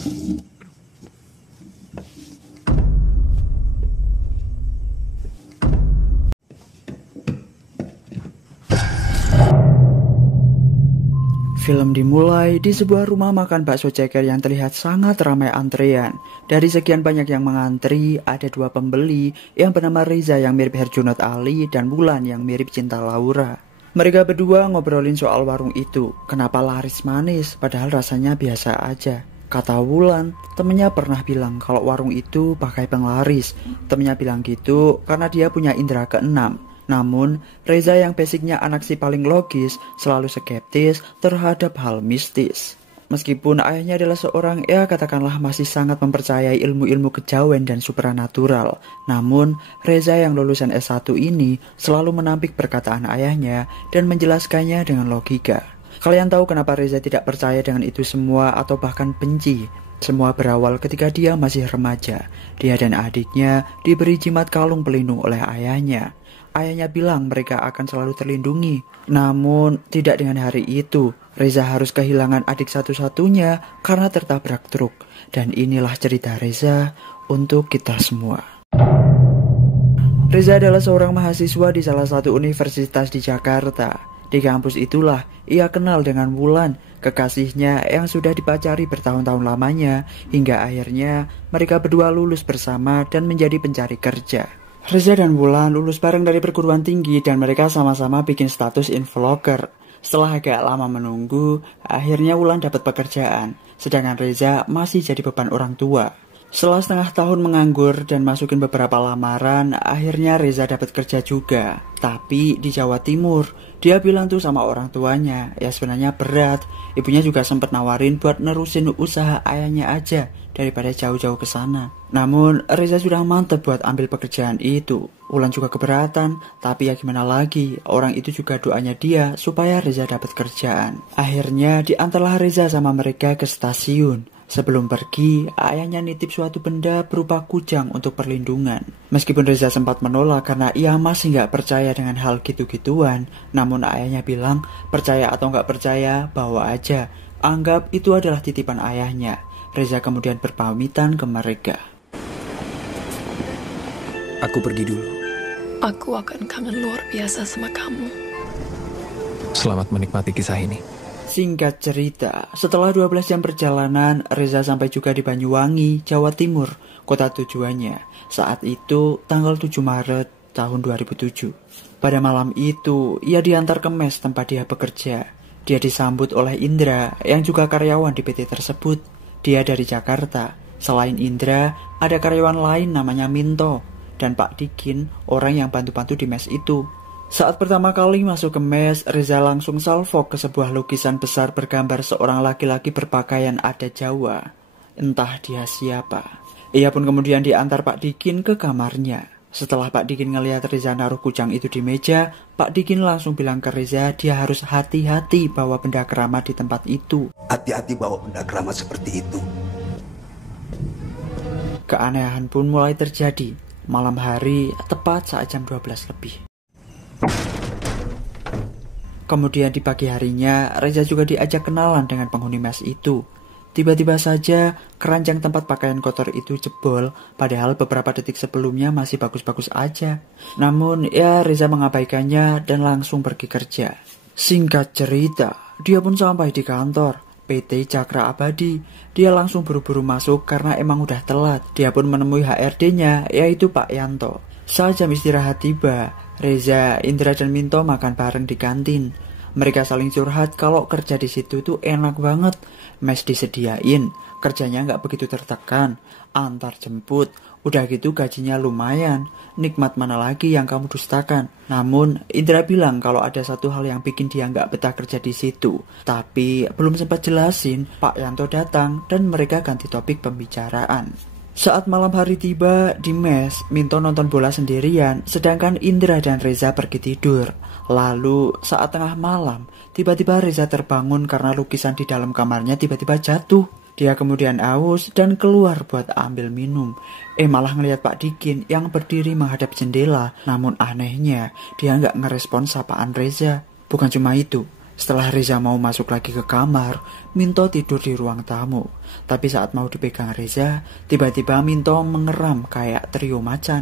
Film dimulai di sebuah rumah makan bakso ceker yang terlihat sangat ramai antrean. Dari sekian banyak yang mengantri, ada dua pembeli yang bernama Reza yang mirip Herjunot Ali dan Wulan yang mirip Cinta Laura. Mereka berdua ngobrolin soal warung itu, kenapa laris manis padahal rasanya biasa aja. Kata Wulan, temennya pernah bilang kalau warung itu pakai penglaris. Temennya bilang gitu karena dia punya indera keenam. Namun, Reza yang basicnya anak si paling logis selalu skeptis terhadap hal mistis. Meskipun ayahnya adalah seorang katakanlah masih sangat mempercayai ilmu-ilmu kejawen dan supranatural. Namun, Reza yang lulusan S1 ini selalu menampik perkataan ayahnya dan menjelaskannya dengan logika. Kalian tahu kenapa Reza tidak percaya dengan itu semua atau bahkan benci? Semua berawal ketika dia masih remaja. Dia dan adiknya diberi jimat kalung pelindung oleh ayahnya. Ayahnya bilang mereka akan selalu terlindungi. Namun, tidak dengan hari itu. Reza harus kehilangan adik satu-satunya karena tertabrak truk. Dan inilah cerita Reza untuk kita semua. Reza adalah seorang mahasiswa di salah satu universitas di Jakarta. Di kampus itulah ia kenal dengan Wulan, kekasihnya yang sudah dipacari bertahun-tahun lamanya, hingga akhirnya mereka berdua lulus bersama dan menjadi pencari kerja. Reza dan Wulan lulus bareng dari perguruan tinggi dan mereka sama-sama bikin status influencer. Setelah agak lama menunggu, akhirnya Wulan dapat pekerjaan, sedangkan Reza masih jadi beban orang tua. Setelah setengah tahun menganggur dan masukin beberapa lamaran, akhirnya Reza dapat kerja juga, tapi di Jawa Timur. Dia bilang tuh sama orang tuanya, ya sebenarnya berat. Ibunya juga sempat nawarin buat nerusin usaha ayahnya aja daripada jauh-jauh ke sana. Namun Reza sudah mantep buat ambil pekerjaan itu. Wulan juga keberatan, tapi ya gimana lagi, orang itu juga doanya dia supaya Reza dapat kerjaan. Akhirnya diantarlah Reza sama mereka ke stasiun. Sebelum pergi, ayahnya nitip suatu benda berupa kujang untuk perlindungan. Meskipun Reza sempat menolak karena ia masih nggak percaya dengan hal gitu-gituan, namun ayahnya bilang, percaya atau nggak percaya, bawa aja. Anggap itu adalah titipan ayahnya. Reza kemudian berpamitan ke mereka. Aku pergi dulu. Aku akan kangen luar biasa sama kamu. Selamat menikmati kisah ini. Singkat cerita, setelah 12 jam perjalanan, Reza sampai juga di Banyuwangi, Jawa Timur, kota tujuannya. Saat itu, tanggal 7 Maret tahun 2007. Pada malam itu, ia diantar ke mes tempat dia bekerja. Dia disambut oleh Indra, yang juga karyawan di PT tersebut. Dia dari Jakarta. Selain Indra, ada karyawan lain namanya Minto, dan Pak Dikin, orang yang bantu-bantu di mes itu. Saat pertama kali masuk ke mes, Reza langsung salvok ke sebuah lukisan besar bergambar seorang laki-laki berpakaian adat Jawa. Entah dia siapa. Ia pun kemudian diantar Pak Dikin ke kamarnya. Setelah Pak Dikin ngelihat Reza naruh kujang itu di meja, Pak Dikin langsung bilang ke Reza dia harus hati-hati bawa benda keramat di tempat itu. Hati-hati bawa benda keramat seperti itu. Keanehan pun mulai terjadi. Malam hari, tepat saat jam 12 lebih. Kemudian di pagi harinya, Reza juga diajak kenalan dengan penghuni mes itu. Tiba-tiba saja, keranjang tempat pakaian kotor itu jebol, padahal beberapa detik sebelumnya masih bagus-bagus aja. Namun, Reza mengabaikannya dan langsung pergi kerja. Singkat cerita, dia pun sampai di kantor PT Cakra Abadi. Dia langsung buru-buru masuk karena emang udah telat. Dia pun menemui HRD-nya, yaitu Pak Yanto. Saat jam istirahat tiba, Reza, Indra, dan Minto makan bareng di kantin. Mereka saling curhat kalau kerja di situ tuh enak banget. Mes disediain, kerjanya nggak begitu tertekan, antar jemput, udah gitu gajinya lumayan. Nikmat mana lagi yang kamu dustakan? Namun Indra bilang kalau ada satu hal yang bikin dia nggak betah kerja di situ. Tapi belum sempat jelasin, Pak Yanto datang dan mereka ganti topik pembicaraan. Saat malam hari tiba di mes, Minto nonton bola sendirian, sedangkan Indra dan Reza pergi tidur. Lalu saat tengah malam, tiba-tiba Reza terbangun karena lukisan di dalam kamarnya tiba-tiba jatuh. Dia kemudian aus dan keluar buat ambil minum. Malah ngelihat Pak Dikin yang berdiri menghadap jendela. Namun anehnya, dia nggak ngerespon sapaan Reza. Bukan cuma itu, Setelah Reza mau masuk lagi ke kamar, Minto tidur di ruang tamu. Tapi saat mau dipegang Reza, tiba-tiba Minto mengeram kayak trio macan.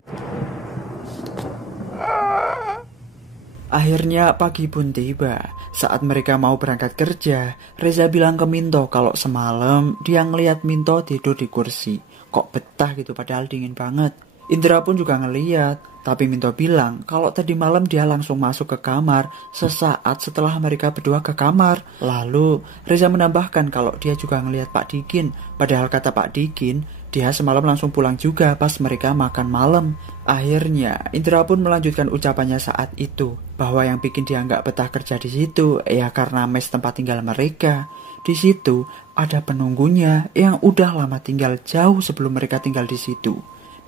Akhirnya pagi pun tiba. Saat mereka mau berangkat kerja, Reza bilang ke Minto kalau semalam dia ngeliat Minto tidur di kursi. Kok betah gitu padahal dingin banget. Indra pun juga ngeliat, tapi Minto bilang kalau tadi malam dia langsung masuk ke kamar sesaat setelah mereka berdua ke kamar. Lalu Reza menambahkan kalau dia juga ngeliat Pak Dikin, padahal kata Pak Dikin dia semalam langsung pulang juga pas mereka makan malam. Akhirnya Indra pun melanjutkan ucapannya saat itu bahwa yang bikin dia nggak betah kerja di situ ya karena mes tempat tinggal mereka. Di situ ada penunggunya yang udah lama tinggal jauh sebelum mereka tinggal di situ.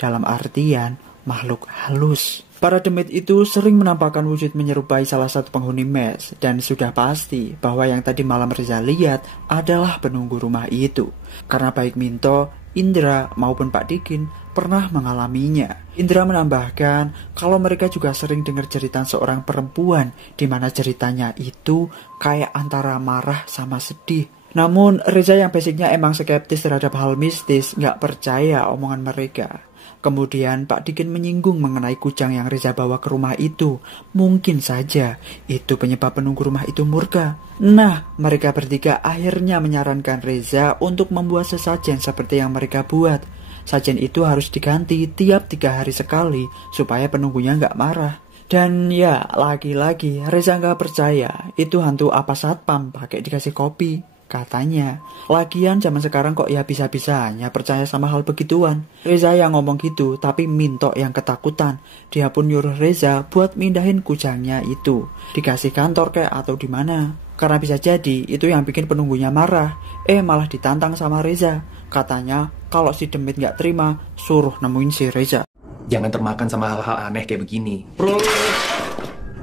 Dalam artian makhluk halus. Para demit itu sering menampakkan wujud menyerupai salah satu penghuni mes dan sudah pasti bahwa yang tadi malam Reza lihat adalah penunggu rumah itu. Karena baik Minto, Indra maupun Pak Dikin pernah mengalaminya. Indra menambahkan kalau mereka juga sering dengar cerita seorang perempuan di mana ceritanya itu kayak antara marah sama sedih. Namun Reza yang basicnya emang skeptis terhadap hal mistis nggak percaya omongan mereka. Kemudian Pak Dikin menyinggung mengenai kujang yang Reza bawa ke rumah itu. Mungkin saja itu penyebab penunggu rumah itu murka. Nah, mereka bertiga akhirnya menyarankan Reza untuk membuat sesajen seperti yang mereka buat. Sajen itu harus diganti tiap 3 hari sekali supaya penunggunya nggak marah. Dan ya, lagi-lagi Reza nggak percaya itu hantu apa satpam pakai dikasih kopi. Katanya, lagian zaman sekarang kok ya bisa-bisanya percaya sama hal begituan. Reza yang ngomong gitu, tapi Minto yang ketakutan. Dia pun nyuruh Reza buat mindahin kujangnya itu. Dikasih kantor kayak atau di mana. Karena bisa jadi itu yang bikin penunggunya marah. Malah ditantang sama Reza. Katanya, kalau si demit gak terima, suruh nemuin si Reza. Jangan termakan sama hal-hal aneh kayak begini.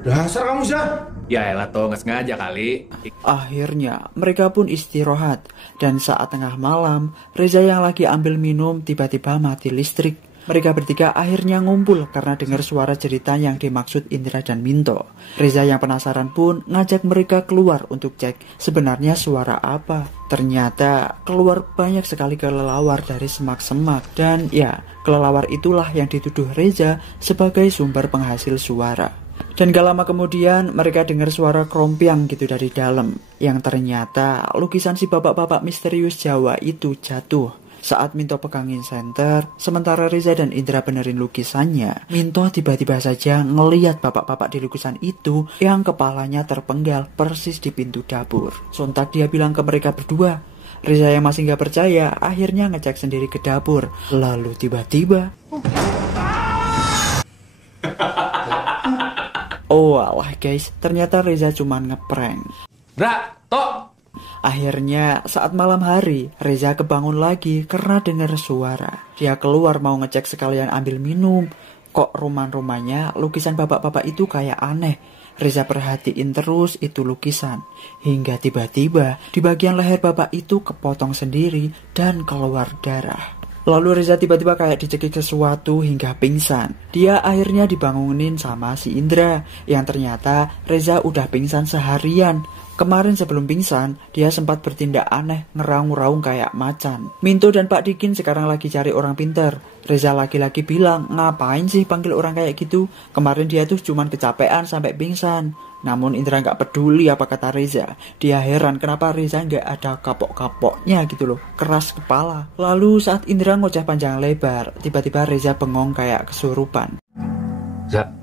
Dasar kamu, Zah! Ya elah toh, nggak sengaja kali. Akhirnya mereka pun istirahat. Dan saat tengah malam, Reza yang lagi ambil minum tiba-tiba mati listrik. Mereka bertiga akhirnya ngumpul karena dengar suara cerita yang dimaksud Indra dan Minto. Reza yang penasaran pun ngajak mereka keluar untuk cek sebenarnya suara apa. Ternyata keluar banyak sekali kelelawar dari semak-semak. Dan ya, kelelawar itulah yang dituduh Reza sebagai sumber penghasil suara. Dan gak lama kemudian mereka dengar suara krompiang gitu dari dalam. Yang ternyata lukisan si bapak-bapak misterius Jawa itu jatuh. Saat Minto pegangin senter, sementara Reza dan Indra benerin lukisannya, Minto tiba-tiba saja ngeliat bapak-bapak di lukisan itu yang kepalanya terpenggal persis di pintu dapur. Sontak dia bilang ke mereka berdua. Reza yang masih gak percaya akhirnya ngecek sendiri ke dapur. Lalu tiba-tiba... Oh alah guys, ternyata Reza cuman ngeprank. Dra, Tok! Akhirnya saat malam hari, Reza kebangun lagi karena dengar suara. Dia keluar mau ngecek sekalian ambil minum. Kok rumah-rumahnya lukisan bapak-bapak itu kayak aneh. Reza perhatiin terus itu lukisan. Hingga tiba-tiba di bagian leher bapak itu kepotong sendiri dan keluar darah. Lalu Reza tiba-tiba kayak dicekik sesuatu hingga pingsan. Dia akhirnya dibangunin sama si Indra. Yang ternyata Reza udah pingsan seharian. Kemarin sebelum pingsan, dia sempat bertindak aneh, ngeraung-raung kayak macan. Minto dan Pak Dikin sekarang lagi cari orang pintar. Reza lagi-lagi bilang, ngapain sih panggil orang kayak gitu? Kemarin dia tuh cuman kecapean sampai pingsan. Namun Indra gak peduli apa kata Reza. Dia heran kenapa Reza gak ada kapok-kapoknya gitu loh. Keras kepala. Lalu saat Indra ngoceh panjang lebar, tiba-tiba Reza bengong kayak kesurupan. Zak.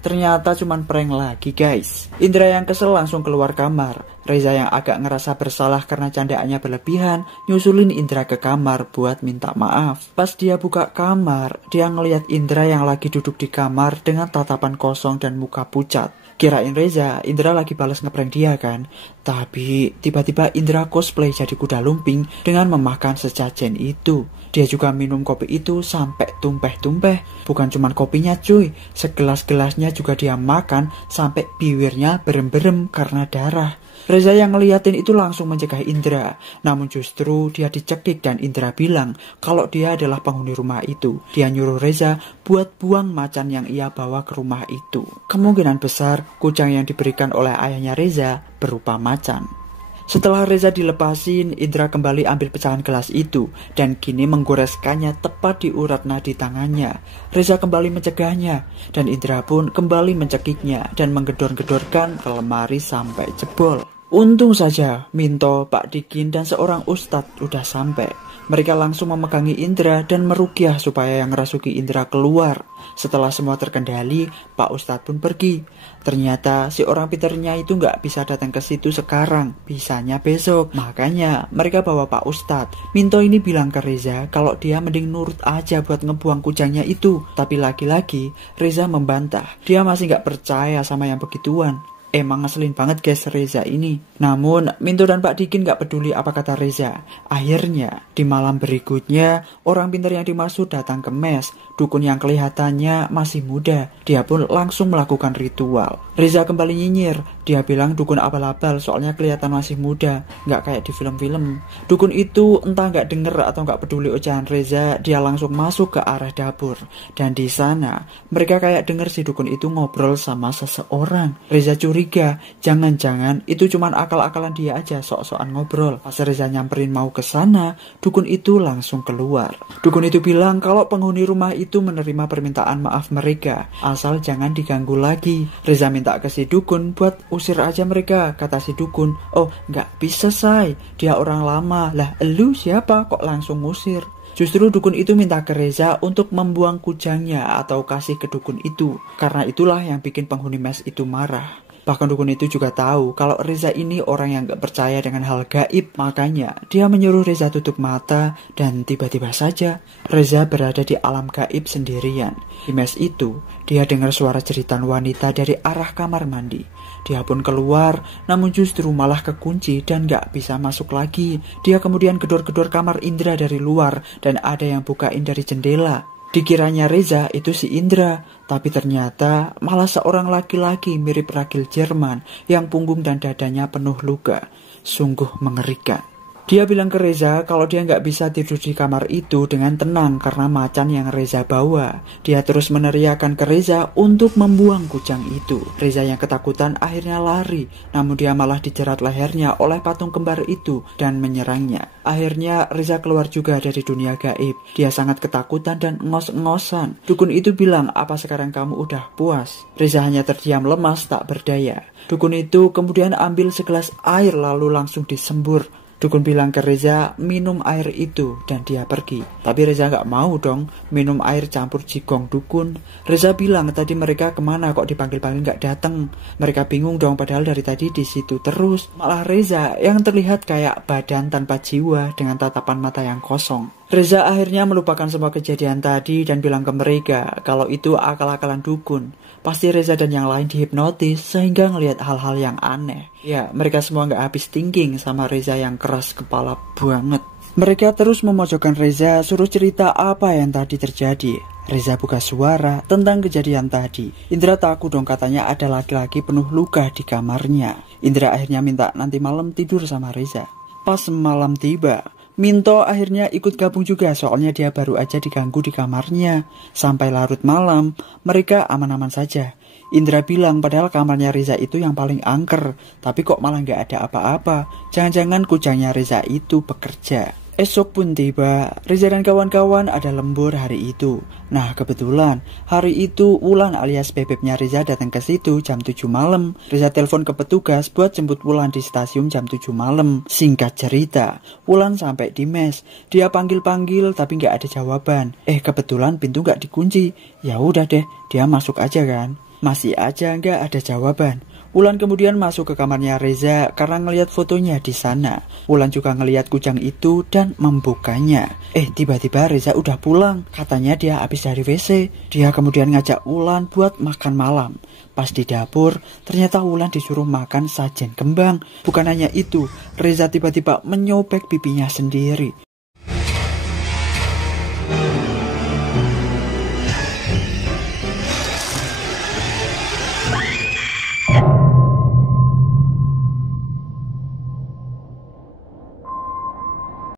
Ternyata cuman prank lagi guys. Indra yang kesel langsung keluar kamar. Reza yang agak ngerasa bersalah karena candaannya berlebihan nyusulin Indra ke kamar buat minta maaf. Pas dia buka kamar, dia ngelihat Indra yang lagi duduk di kamar dengan tatapan kosong dan muka pucat. Kirain Reza, Indra lagi balas ngeprank dia kan. Tapi tiba-tiba Indra cosplay jadi kuda lumping dengan memakan sesajen itu. Dia juga minum kopi itu sampai tumpeh-tumpeh. Bukan cuma kopinya cuy, segelas-gelasnya juga dia makan sampai bibirnya berem-berem karena darah. Reza yang ngeliatin itu langsung mencegah Indra. Namun justru dia dicekik dan Indra bilang kalau dia adalah penghuni rumah itu. Dia nyuruh Reza buat buang macan yang ia bawa ke rumah itu. Kemungkinan besar kucing yang diberikan oleh ayahnya Reza berupa macan. Setelah Reza dilepasin, Indra kembali ambil pecahan gelas itu dan kini menggoreskannya tepat di urat nadi tangannya. Reza kembali mencegahnya dan Indra pun kembali mencekiknya dan menggedor-gedorkan ke lemari sampai jebol. Untung saja Minto, Pak Dikin, dan seorang ustadz udah sampai. Mereka langsung memegangi Indra dan meruqyah supaya yang ngerasuki Indra keluar. Setelah semua terkendali, Pak Ustadz pun pergi. Ternyata si orang pinternya itu nggak bisa datang ke situ sekarang, bisanya besok. Makanya mereka bawa Pak Ustadz. Minto ini bilang ke Reza kalau dia mending nurut aja buat ngebuang kujangnya itu. Tapi lagi-lagi Reza membantah. Dia masih nggak percaya sama yang begituan. Emang ngeselin banget guys Reza ini. Namun Minto dan Pak Dikin gak peduli apa kata Reza. Akhirnya di malam berikutnya orang pintar yang dimaksud datang ke mes. Dukun yang kelihatannya masih muda. Dia pun langsung melakukan ritual. Reza kembali nyinyir. Dia bilang dukun abal-abal soalnya kelihatan masih muda. Gak kayak di film-film. Dukun itu entah gak denger atau gak peduli ucapan Reza. Dia langsung masuk ke arah dapur. Dan di sana mereka kayak denger si dukun itu ngobrol sama seseorang. Reza curiga, jangan-jangan itu cuman akal-akalan dia aja sok-sokan ngobrol. Pas Reza nyamperin mau ke sana, dukun itu langsung keluar. Dukun itu bilang kalau penghuni rumah itu menerima permintaan maaf mereka, asal jangan diganggu lagi. Reza minta ke si dukun buat usir aja mereka. Kata si dukun, oh nggak bisa say, dia orang lama. Lah elu siapa kok langsung ngusir? Justru dukun itu minta ke Reza untuk membuang kujangnya atau kasih ke dukun itu. Karena itulah yang bikin penghuni mes itu marah. Bahkan dukun itu juga tahu kalau Reza ini orang yang gak percaya dengan hal gaib. Makanya dia menyuruh Reza tutup mata dan tiba-tiba saja Reza berada di alam gaib sendirian. Di mes itu dia dengar suara jeritan wanita dari arah kamar mandi. Dia pun keluar namun justru malah kekunci dan gak bisa masuk lagi. Dia kemudian gedor-gedor kamar Indra dari luar dan ada yang bukain dari jendela. Dikiranya Reza itu si Indra, tapi ternyata malah seorang laki-laki mirip ragil Jerman yang punggung dan dadanya penuh luka. Sungguh mengerikan. Dia bilang ke Reza kalau dia nggak bisa tidur di kamar itu dengan tenang karena macan yang Reza bawa. Dia terus meneriakkan ke Reza untuk membuang kujang itu. Reza yang ketakutan akhirnya lari, namun dia malah dijerat lehernya oleh patung kembar itu dan menyerangnya. Akhirnya Reza keluar juga dari dunia gaib. Dia sangat ketakutan dan ngos-ngosan. Dukun itu bilang, apa sekarang kamu udah puas? Reza hanya terdiam lemas tak berdaya. Dukun itu kemudian ambil segelas air lalu langsung disembur. Dukun bilang ke Reza minum air itu dan dia pergi. Tapi Reza gak mau dong minum air campur jigong dukun. Reza bilang tadi mereka kemana kok dipanggil-panggil gak datang. Mereka bingung dong padahal dari tadi di situ terus. Malah Reza yang terlihat kayak badan tanpa jiwa dengan tatapan mata yang kosong. Reza akhirnya melupakan semua kejadian tadi dan bilang ke mereka kalau itu akal-akalan dukun. Pasti Reza dan yang lain dihipnotis sehingga ngelihat hal-hal yang aneh. Ya, mereka semua gak habis thinking sama Reza yang keras kepala banget. Mereka terus memojokkan Reza suruh cerita apa yang tadi terjadi. Reza buka suara tentang kejadian tadi. Indra takut dong katanya ada laki-laki penuh luka di kamarnya. Indra akhirnya minta nanti malam tidur sama Reza. Pas malam tiba, Minto akhirnya ikut gabung juga soalnya dia baru aja diganggu di kamarnya. Sampai larut malam, mereka aman-aman saja. Indra bilang padahal kamarnya Reza itu yang paling angker, tapi kok malah gak ada apa-apa. Jangan-jangan kujangnya Reza itu bekerja. Esok pun tiba, Reza dan kawan-kawan ada lembur hari itu. Nah kebetulan, hari itu Wulan alias bebeknya Reza datang ke situ jam 7 malam. Reza telepon ke petugas buat jemput Wulan di stasiun jam 7 malam. Singkat cerita, Wulan sampai di mes. Dia panggil-panggil tapi gak ada jawaban. Kebetulan pintu gak dikunci. Ya udah deh, dia masuk aja kan. Masih aja gak ada jawaban. Wulan kemudian masuk ke kamarnya Reza karena ngelihat fotonya di sana. Wulan juga ngelihat kujang itu dan membukanya. Tiba-tiba Reza udah pulang. Katanya dia habis dari WC. Dia kemudian ngajak Wulan buat makan malam. Pas di dapur, ternyata Wulan disuruh makan sajen kembang. Bukan hanya itu, Reza tiba-tiba menyobek pipinya sendiri.